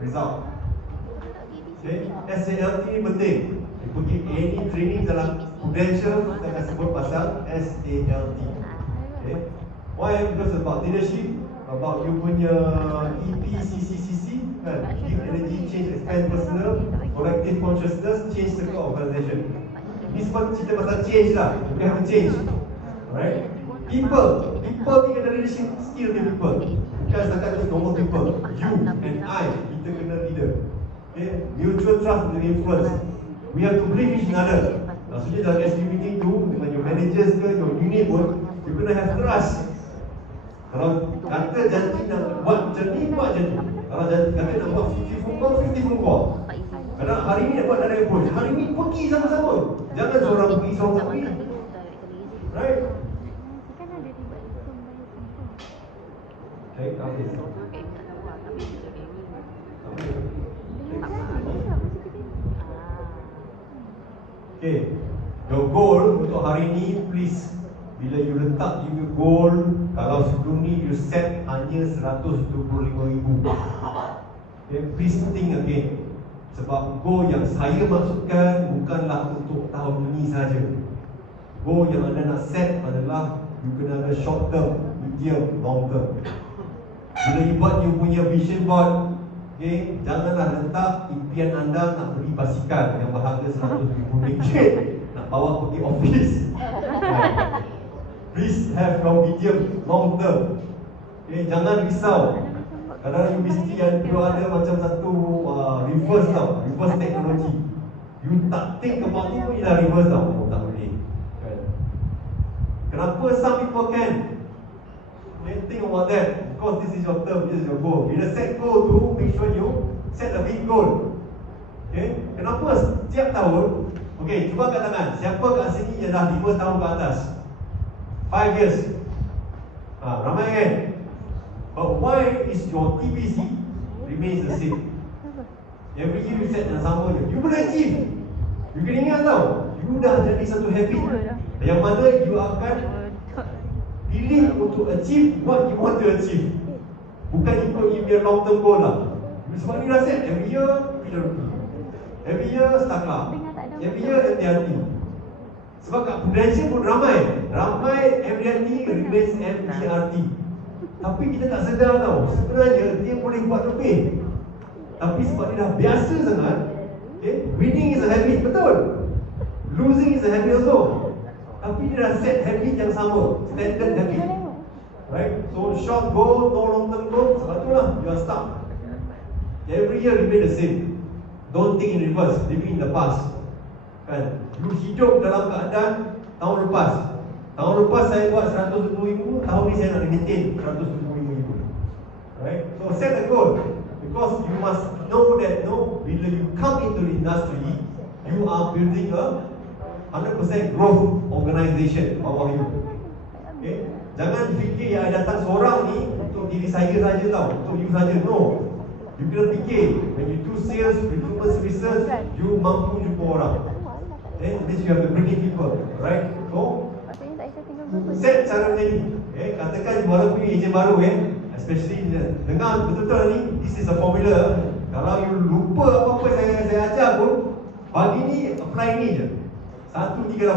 result. Okay, SALT ni penting. Pergi any training dalam Prudential, kita akan sebut pasal SALT. Okay, why? Because about leadership, about you punya EPCCCC, kan? Give energy, change, expand personal, collective consciousness, change circle organization. Ini semua cerita pasal change lah. You have to change. Alright? People ni kena leadership skill ni people. Bukan setakat tu normal people. You and I, kita kena leader. Okay? Mutual trust and influence. We have to believe each other. Maksudnya dalam SB meeting tu, dengan your managers ke, your unit pun, you kena have trust. Kalau kata janji nak buat macam ni, buat macam ni. Kalau kata nak buat 50 phone call, 50 phone call. Kadang hari ni nak buat direct approach, hari ni pergi sama-sama. Jangan seorang pergi, seorang pergi. Right? Okay, habis. Okay, your goal untuk hari ni, please, bila you letak your goal, kalau sebelum ni you set hanya 125,000. Okay, please think again. Sebab goal yang saya maksudkan bukanlah untuk tahun ini saja. Goal yang anda nak set adalah you kena ada short term, medium, long term. Bila you buat you punya vision board, okay, janganlah letak impian anda nak beli basikal yang berharga RM100,000 nak bawa pergi office. Please have your medium, long term. Okay, jangan risau. Kadang you mesti you ada macam satu reverse tau, reverse teknologi. You tak think about ni pun ialah reverse tau. Oh, tak boleh. Kenapa some people can? Think about that. Because this is your term, this is your goal. Bila set goal tu, make sure you set a big goal. Okay? Kenapa setiap tahun? Okay, cuba katakan, siapa kat sini yang dah 5 tahun ke atas? 5 years. Ramai kan? But why is your TBC remains the same? Every year you set yang sama je. You boleh achieve. You kena ingat tau, you dah jadi satu habit yang mana you akan pilih untuk achieve what you want to achieve. Bukan ikut you punya long term goal lah. Sebab ni dah set, every year PWP, every year Starclub, every year MDRT. Sebab kat Prudential pun ramai MDRT remains MDRT. Tapi kita tak sedar tau, sebenarnya dia boleh buat lebih. Tapi sebab dia dah biasa sangat, okay, winning is a habit, betul. Losing is a habit also. Tapi dia dah set habit yang sama, standard habit. Right? So short goal, no long term goal. Sebab itulah you are stuck. Every year remain the same. Don't think in reverse, living in the past. Kan? You hidup dalam keadaan tahun lepas. Tahun lepas saya buat 120,000, tahun ni saya nak maintain 125,000. Right? So set a goal. Because you must know that bila you come into the industry, you are building a 100% growth organization bawah you. Okay? Jangan fikir yang datang seorang ni untuk diri saya saja tau, untuk you saja. No. You kena fikir, when you do sales, recruitment services, you mampu jumpa orang. Okay? This you have to bring in people, right? So, set cara macam ni. Okay? Katakan you baru punya ejen baru, especially dengar betul-betul ni, this is a formula. Kalau you lupa apa-apa saya ajar pun, pagi ni apply ni je. 138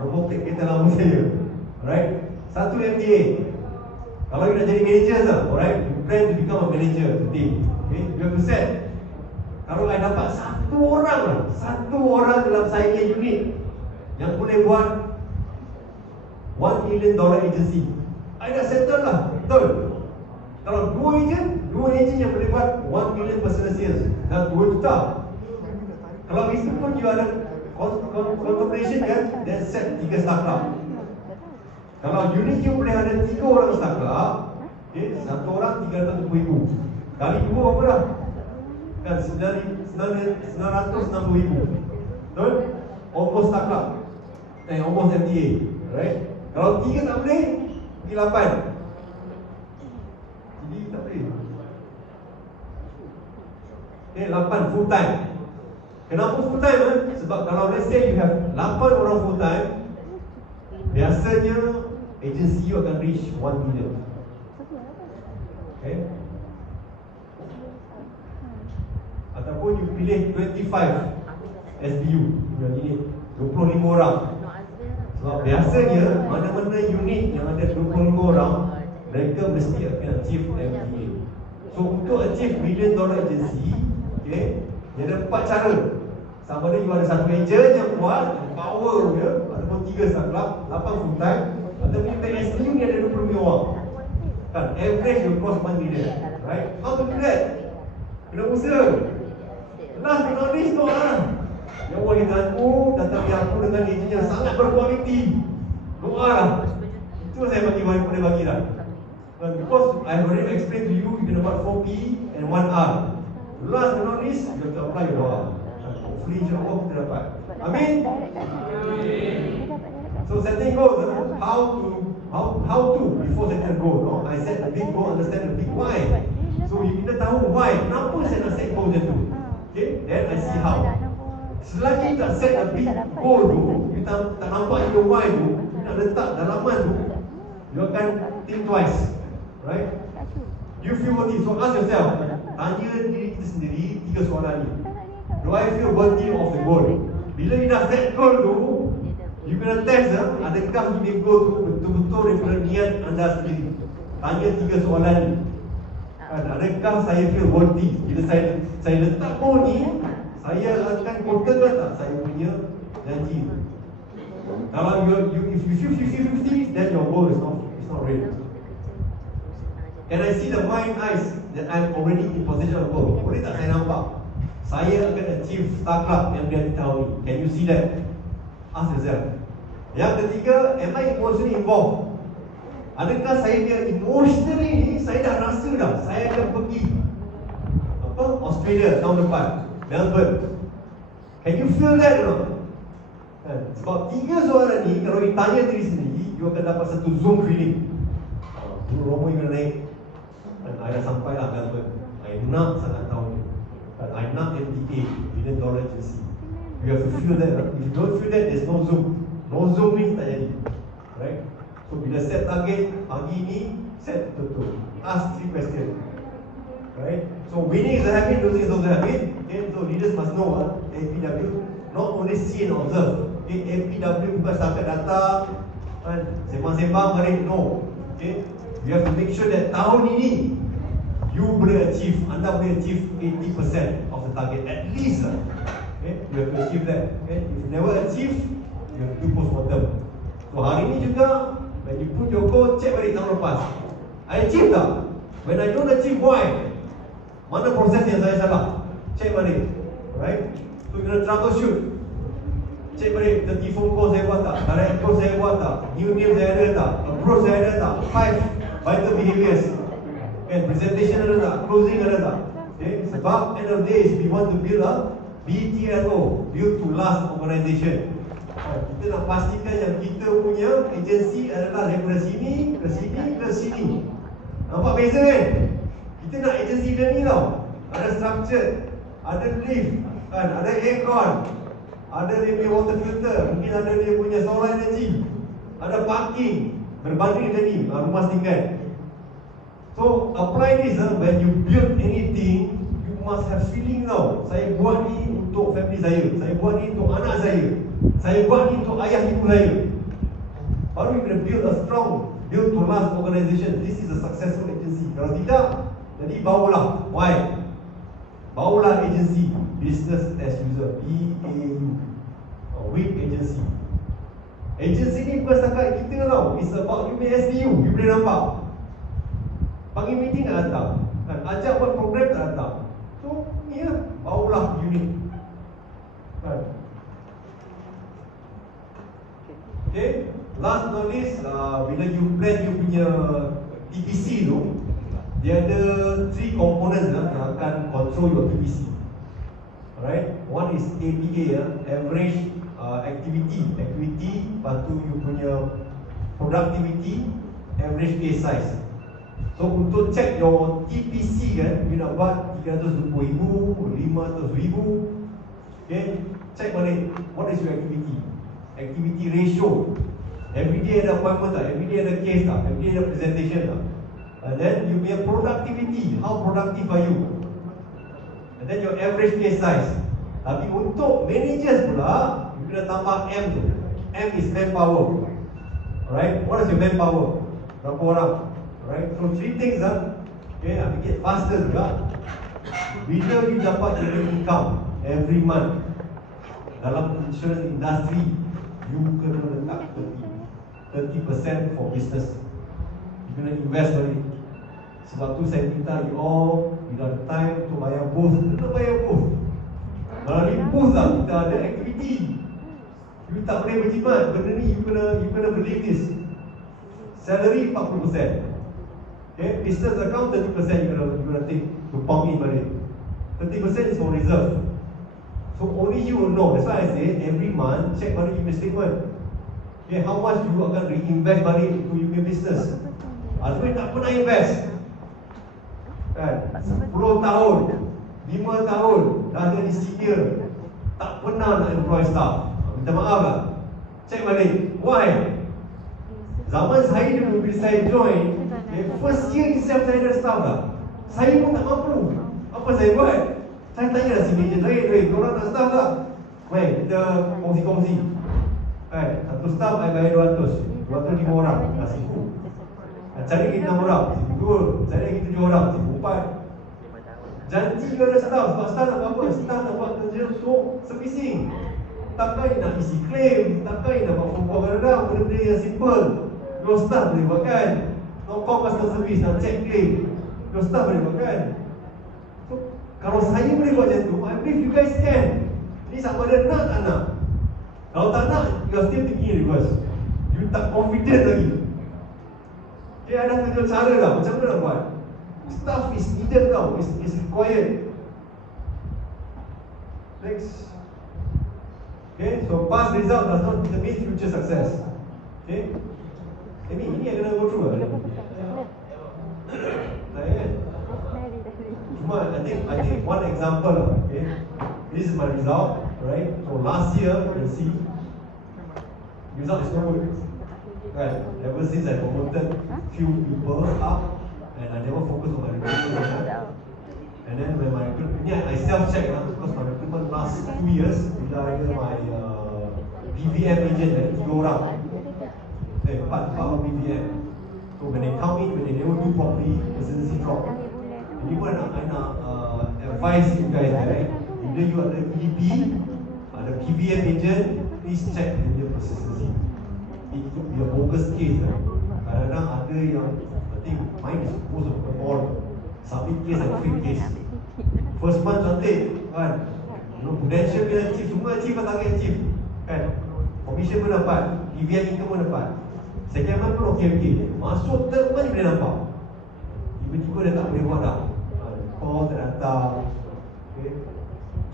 robotik kereta lama saya. Alright? 1 MDA. Kalau you nak jadi manager lah, alright? You plan to become a manager today. Okay? You have to set. Kalau I dapat satu orang dalam saya unit yang boleh buat $1 million agency, I dah settle lah. Betul? Kalau dua agent yang boleh buat 1 million personal sales dan 2 juta. Kalau itu pun you ada contemplation kan, then set 3 startup. Kalau unit you boleh ada 3 orang startup, okay, satu orang 370,000. Kali 2 apa dah? Kan 960,000. Betul? Almost startup. Almost MTA. Right? Kalau 3 tak boleh, pergi 8. Jadi tak boleh. Okay, 8 full time. Kenapa full time? Sebab kalau let's say you have 8 orang full time, biasanya agency you akan reach 1 million. Okay? ataupun you pilih 25 SBU punya unit, 25 orang. Sebab biasanya mana-mana unit yang ada 25 orang, mereka mesti akan achieve MBA. So untuk achieve $1 million agency, okay, dia ada 4 cara. Sama ada you ada satu agent yang kuat, power dia, ataupun 3 startup, 8 full time, ataupun SBU ni ada 20 orang. Kan, average you cost $1 million, right? How to do that? Kena usaha. Last but not least, doa. Yang orang kata aku datang aku dengan agent yang sangat berkualiti. Doa lah. Itu saya boleh bagi lah. Because I already explained to you, you can about 4P and 1R. Last but not least, you have to apply your doa. Hopefully, insyaAllah kita dapat. Amin. So setting goals, how to before setting a goal. No? I set a big goal, understand the big why. So you kena tahu why. Kenapa saya nak set goal macam tu? Okay, then I see how. Selagi tak set a big goal tu, you tak nampak your why tu, you nak letak dalaman tu, you akan think twice, right? You feel worthy. So ask yourself, tanya diri kita sendiri 3 soalan ni. Do I feel worthy of the goal? Bila you dah set goal tu, you kena test adakah you goal tu betul-betul daripada niat anda sendiri. Tanya 3 soalan ni. Adakah saya feel worthy? Bila saya letak goal ni, saya akan kotakan tak saya punya janji? Kalau if you feel 50-50, then your goal is not real. Can I see the mind eyes that I'm already in position of goal? Boleh tak saya nampak saya akan achieve startup yang dia tahu ni? Can you see that? Ask yourself. Yang ketiga, am I emotionally involved? Adakah saya dia emotionally ni, saya dah rasa dah saya akan pergi Australia tahun depan, Melbourne. Can you feel that or not? Sebab 3 soalan ni, kalau you tanya diri sendiri, you akan dapat satu zoom feeling. Romo you kena naik. I dah sampai lah Melbourne. I nak sangat tahu ni. I nak MBA, $1 million agency. You have to feel that. If you don't feel that, there's no zoom. No zoom means tak jadi. Right? So bila set target pagi ni, set betul. Ask 3 questions. Right? So winning is a habit, losing is also a habit. Okay? So leaders must know APW not only see and observe. Okay? APW bukan setakat datang sembang-sembang balik. No. Okay? You have to make sure that tahun ini you boleh achieve, anda boleh achieve 80% of the target at least. Okay? You have to achieve that. Okay? If you never achieve, you have to do postmortem. So hari ini juga, when you put your goal, check balik tahun lepas. I achieve tak? When I don't achieve, why? Mana proses yang saya salah? Check balik. Alright? So you kena troubleshoot. Check balik, 30 phone call saya buat tak? Direct call saya buat tak? New name saya ada tak? Approach saya ada tak? 5 vital behaviors. Okay, presentation ada tak? Closing ada tak? Okay, sebab end of the day, we want to build a BTLO, build to last organization. Kita nak pastikan yang kita punya agensi adalah daripada sini ke sini ke sini. Nampak beza kan? Kita nak agensi dia ni tau. Ada structure, ada lift, kan? Ada aircon, ada dia punya water filter, mungkin ada dia punya solar energy, ada parking, berbanding dengan ni, rumah tinggal. So apply this when you build anything, you must have feeling tau. Saya buat ni untuk family saya buat ni untuk anak saya buat ni untuk ayah ibu saya. Baru you can build a strong, build to last organization. This is a successful agency. Kalau tidak, jadi bawalah. Why? Bawalah agency, business as usual, BAU, weak agency. Agency ni bukan setakat kita tau. It's about you punya SBU. You boleh nampak. Panggil meeting tak datang, kan? Ajak buat program tak datang. So, ni lah, bawalah unit, kan? Okay, last but not least, bila you plan you punya TPC tu, dia ada 3 components yang akan control your TPC. Alright, one is APA, average activity, lepas tu you punya productivity, average pay size. So untuk check your TPC kan, you nak buat 320,000, 500,000. Okay, check balik, what is your activity? Activity ratio. Every day ada appointment tak? Every day ada case tak? Every day ada presentation tak? And then you punya productivity, how productive are you? And And then your average case size. Tapi untuk managers pula, you kena tambah M tu. M is manpower. Alright, what is your manpower? Berapa orang? Alright, so 3 things okay, make it faster juga. Bila you dapat your income every month dalam insurance industry, you kena letak 30% for business. You kena invest balik. Sebab tu saya minta you all, bila ada time untuk bayar booth, kena bayar booth. Melalui booth lah, kita ada activity. You tak boleh berjimat, benda ni you kena believe this. Salary 40%. Okay, business account 30% you kena take to pump in balik. 30% is for reserve. So only you will know. That's why I say every month check balik your statement. Okay, how much you akan reinvest balik into your business. Ada tak pernah invest kan, 10 tahun 5 tahun dah jadi senior, tak pernah nak employ staff. Minta maaf lah, check balik. Why? Zaman saya dulu bila saya join, first year itself saya ada staff lah. Saya pun tak mampu. Apa saya buat? Saya tanya lah si manager saya, korang nak staff tak? Baik, kita kongsi-kongsi kan, satu staff saya bayar 200 5 orang, dah sipu. Cari lagi 6 orang, sipu 2. Cari lagi 7 orang, sipu 4. Janji kepada staff, sebab staff nak buat apa? Staff nak buat kerja untuk servicing. Takkan nak isi claim, takkan nak buat phone call kadang-kadang, benda-benda yang simple. Your staff boleh buat kan? Nak call customer service, nak check claim, your staff boleh buat kan? So, kalau saya boleh buat macam tu, I believe you guys can. Ini sama ada nak tak nak. Kalau tak nak, you are still thinking reverse. You tak confident lagi. Okay, ada tujuh cara lah, macam mana nak buat? Staff is needed tau, is required. Next. Okay, so past result does not determine future success. Okay, ini yang kena go through lah. Tak kan? Cuma I think one example lah. Okay, this is my result, right? So last year you can see result is not good. Right, ever since I promoted few people up, and I never focus on my recruitment. And then when my recruitment, I self-check because my recruitment last 2 years. Bila ada my BVM agent dari 3 orang, 4 orang BVM. So when they come in, when they never do properly, percentage drop. Ini pun I nak advise you guys, right? Bila you ada EDP, ada BVM agent, please check your persistency. It could be a bogus case. Kadang-kadang ada yang, I think mine is supposed to all submit case and fake case. First month cantik kan, prudential punya chief, semua chief atau target chief kan, commission pun dapat, dividend income pun dapat. Second month pun okey. Masuk third month boleh nampak tiba-tiba dia tak boleh buat dah. Call tak datang, okay,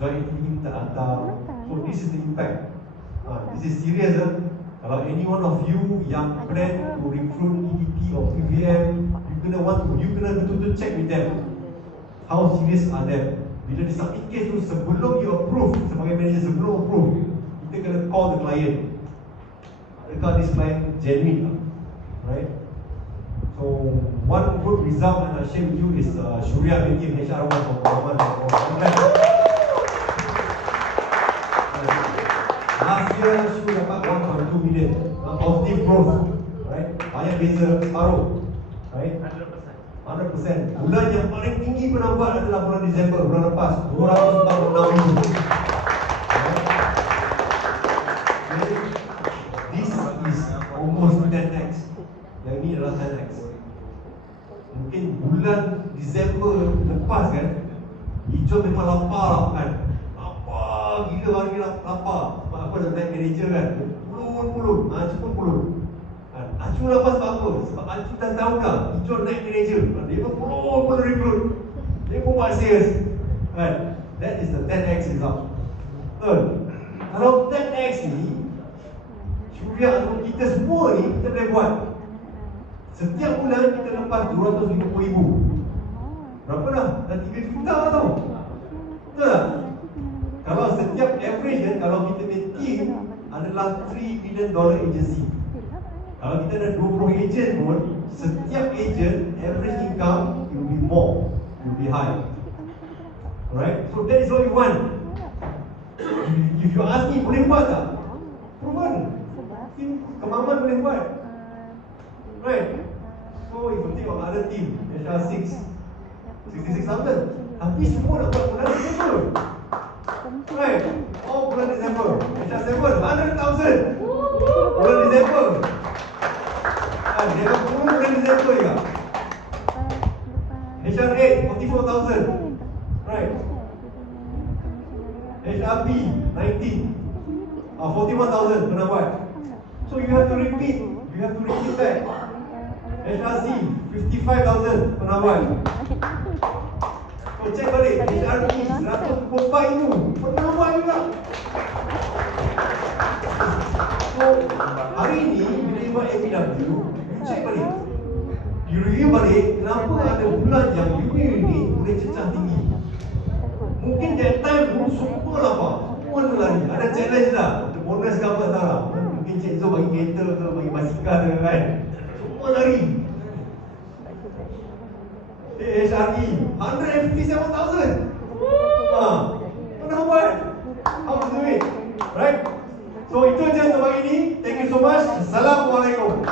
joint activity tak datang. So this is the impact. This is serious. Kalau any one of you yang plan to recruit EDP or PVM, you kena betul-betul check with them. How serious are them? Bila di submit case tu, sebelum you approve, sebagai manager sebelum approve, kita kena call the client. Adakah this client genuine? Right? So one good result that I share with you is Syuriah binti HR1 from Muhammad. Last year, she dapat 1.2 million positive growth, right? Banyak beza separuh, right? 100%. Bulan yang paling tinggi pernah buat adalah bulan Disember, bulan lepas 246,000. Okay. This is almost 10x. Yang ini adalah 10x. Mungkin bulan Disember lepas kan, hijau memang lapar lah kan. Gila hari ni lapar. Sebab apa dah naik manager kan, Pulun Acu pun Acu lapar sebab apa? Sebab Acu dah tahu dah Hijau naik manager, dia pun pulun recruit, dia pun buat sales kan. That is the 10x result. Betul? Kalau 10x ni Syuriah atau kita semua ni, kita boleh buat. Setiap bulan kita lepas 250,000. Berapa dah? Dah 3 juta lah tau. Betul tak? Kalau setiap average kan, kalau kita punya team adalah $3 million agency. Kalau kita ada 20 agent pun, setiap agent average income will be more, will be high. Alright, so that is what you want. If you ask me, boleh buat tak? Proven. Kemaman boleh buat. Right. So if you think of other team, HR6, 66,000. Tapi semua nak buat bulan Disember. Right. Oh, bulan Disember. HR7, 100,000. Bulan Disember. Dia akan turun bulan Disember juga. HR8, 44,000. Right. HRB, 19. 41,000 pernah buat. So you have to repeat. You have to repeat back. HRC, 55,000 pernah buat. So check balik. HRP, 124,000 pernah buat juga. So hari ini bila you buat APW, you check balik. You review balik kenapa ada bulan yang unit ini boleh cecah tinggi. Mungkin that time pun semua lapar, semua lari. Ada challenge lah, ada bonus ke apa tak lah. Mungkin Cik Zul bagi kereta ke, bagi basikal ke kan. Semua lari. HRE, 157,000. Pernah buat. How to do it? Right? So itu je untuk pagi ni. Thank you so much. Assalamualaikum.